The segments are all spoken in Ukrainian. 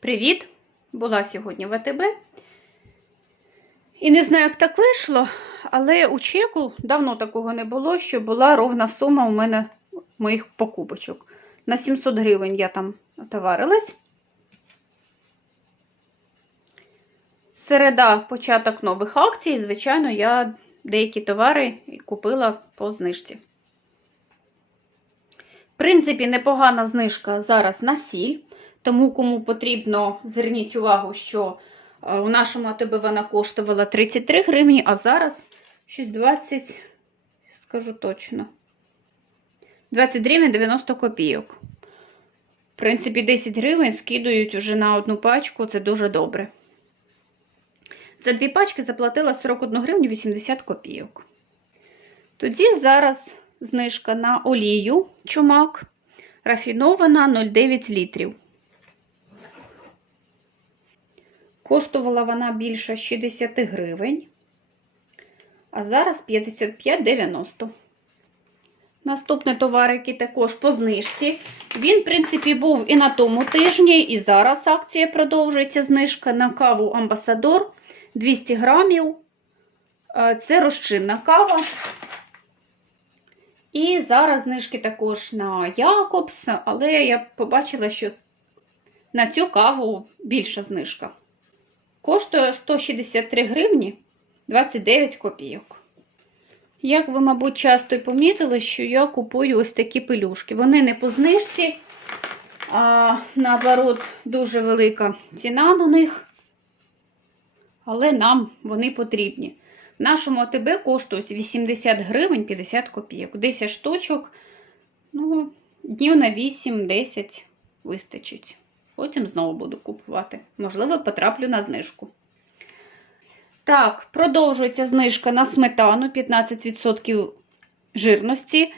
Привіт! Була сьогодні в АТБ. І не знаю, як так вийшло, але у чеку давно такого не було, що була ровна сума у мене моїх покупочок. На 700 гривень я там товарилась. Середа початок нових акцій. Звичайно, я деякі товари купила по знижці. В принципі, непогана знижка зараз на сіль. Тому, кому потрібно, зверніть увагу, що е, у нашому АТБ вона коштувала 33 гривні, а зараз щось 20, скажу точно, 20 гривень 90 копійок. В принципі, 10 гривень скидують уже на одну пачку, це дуже добре. За дві пачки заплатила 41 гривню 80 копійок. Тоді зараз знижка на олію чумак рафінована 0,9 літрів. Коштувала вона більше 60 гривень, а зараз 55,90. Наступний товар, який також по знижці. Він, в принципі, був і на тому тижні, і зараз акція продовжується. Знижка на каву Амбасадор 200 грамів. Е, Це розчинна кава. І зараз знижки також на Якобс, але я побачила, що на цю каву більша знижка. Коштує 163 гривні 29 копійок. Як ви, мабуть, часто й помітили, що я купую ось такі пелюшки. Вони не по знижці, а наоборот, дуже велика ціна на них. Але нам вони потрібні. В нашому АТБ коштують 80 гривень 50 копійок. 10 штучок, ну, днів на 8-10 вистачить. Потім знову буду купувати. Можливо, потраплю на знижку. Так, продовжується знижка на сметану 15% жирності.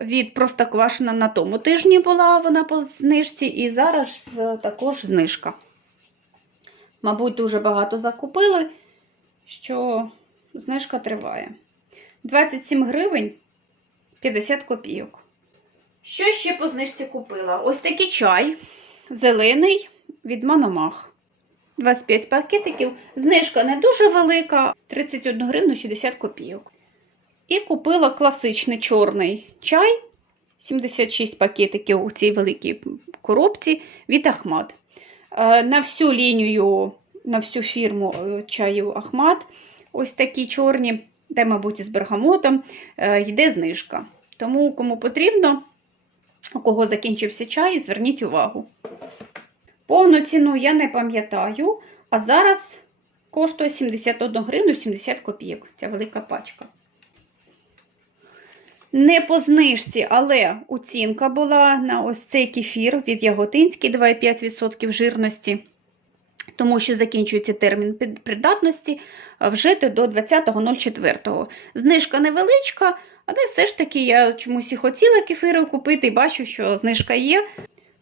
Від Простоквашина на тому тижні була вона по знижці, і зараз е, також знижка. Мабуть, дуже багато закупили, що знижка триває. 27 гривень 50 копійок. Що ще по знижці купила? Ось такий чай зелений від Мономах. 25 пакетиків. Знижка не дуже велика, 31 гривну 60 копійок. І купила класичний чорний чай, 76 пакетиків у цій великій коробці від Ахмат. Е, На всю лінію, на всю фірму е, чаю Ахмат, ось такі чорні, де, мабуть, із бергамотом, е, йде знижка. Тому, кому потрібно, у кого закінчився чай, зверніть увагу. Повну ціну я не пам'ятаю, а зараз коштує 71 гривну 70 копійок. Ця велика пачка. Не по знижці, але оцінка була на ось цей кефір від Яготинський 2,5% жирності, тому що закінчується термін придатності вжити до 20.04. Знижка невеличка, але все ж таки я чомусь і хотіла кефири купити і бачу, що знижка є.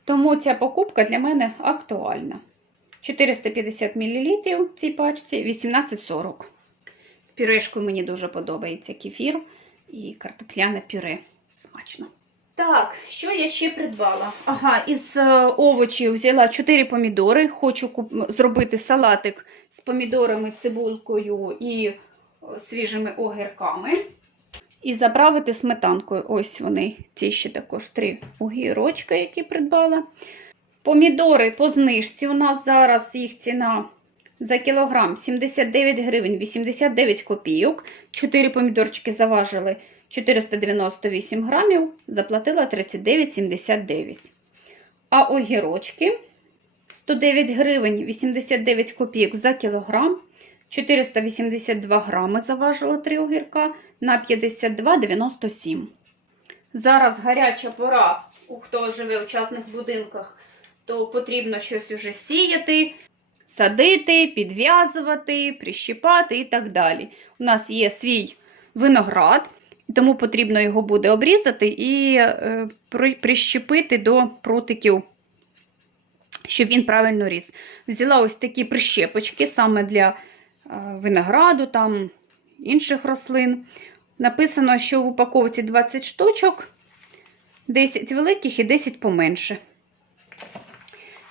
Тому ця покупка для мене актуальна. 450 мл в цій пачці 18,40. З пюрешкою мені дуже подобається кефір і картопляне пюре. Смачно. Так, що я ще придбала? Ага, із е, овочів взяла 4 помідори. Хочу куп... зробити салатик з помідорами, цибулкою і е, свіжими огірками. І заправити сметанкою. Ось вони, ці ще також три огірочка, які придбала. Помідори по знижці. У нас зараз їх ціна за кілограм 79 гривень 89 копійок. 4 помідорчики заважили 498 грамів, заплатила 39,79. А огірочки 109 гривень 89 копійок за кілограм. 482 грами заважила 3 огірка на 52,97. Зараз гаряча пора, у хто живе в частних будинках, то потрібно щось уже сіяти, садити, підв'язувати, прищіпати і так далі. У нас є свій виноград, тому потрібно його буде обрізати і е, прищепити до прутиків, щоб він правильно ріс. Взяла ось такі прищепочки саме для винограду, там інших рослин. Написано, що в упаковці 20 штучок, 10 великих і 10 поменше.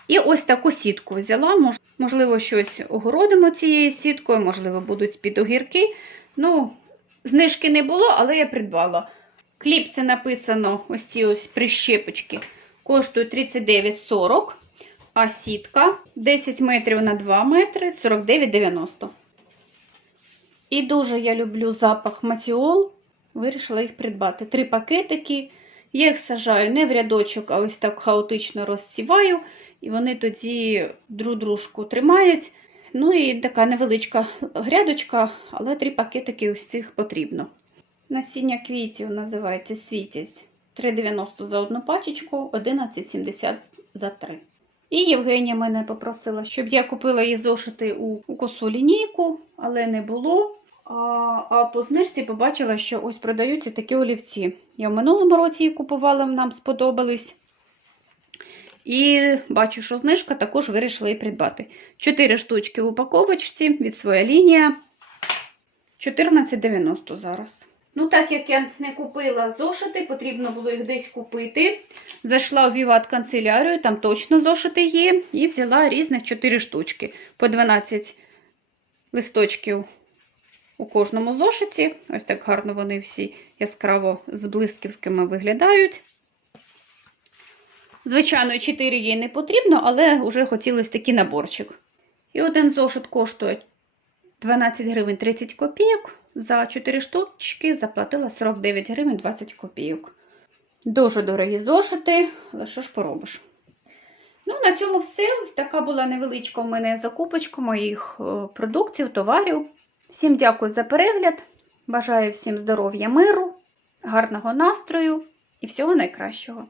І ось таку сітку взяла. Можливо, щось огородимо цією сіткою, можливо, будуть під огірки. Ну, знижки не було, але я придбала. Кліпси написано, ось ці ось прищепочки, коштують 39,40, а сітка 10 метрів на 2 метри 49,90. І дуже я люблю запах матіол. Вирішила їх придбати. Три пакетики. Я їх сажаю не в рядочок, а ось так хаотично розсіваю. І вони тоді друг дружку тримають. Ну і така невеличка грядочка, але три пакетики ось цих потрібно. Насіння квітів називається світязь. 3,90 за одну пачечку, 11,70 за три. І Євгенія мене попросила, щоб я купила їй зошити у косу лінійку, але не було. А, по знижці побачила, що ось продаються такі олівці. Я в минулому році її купувала, нам сподобались. І бачу, що знижка також вирішила її придбати. 4 штучки в упаковочці від своя лінія. 14,90 зараз. Ну, так як я не купила зошити, потрібно було їх десь купити. Зайшла в Віват канцелярію, там точно зошити є, і взяла різних 4 штучки по 12 листочків у кожному зошиті. Ось так гарно вони всі яскраво з блисківками виглядають. Звичайно, 4 їй не потрібно, але вже хотілося такий наборчик. І один зошит коштує 12 гривень 30 копійок. За 4 штучки заплатила 49 гривень 20 копійок. Дуже дорогі зошити, але що ж поробиш? Ну, на цьому все. Ось така була невеличка у мене закупочка моїх е, продуктів, товарів. Всім дякую за перегляд. Бажаю всім здоров'я, миру, гарного настрою і всього найкращого.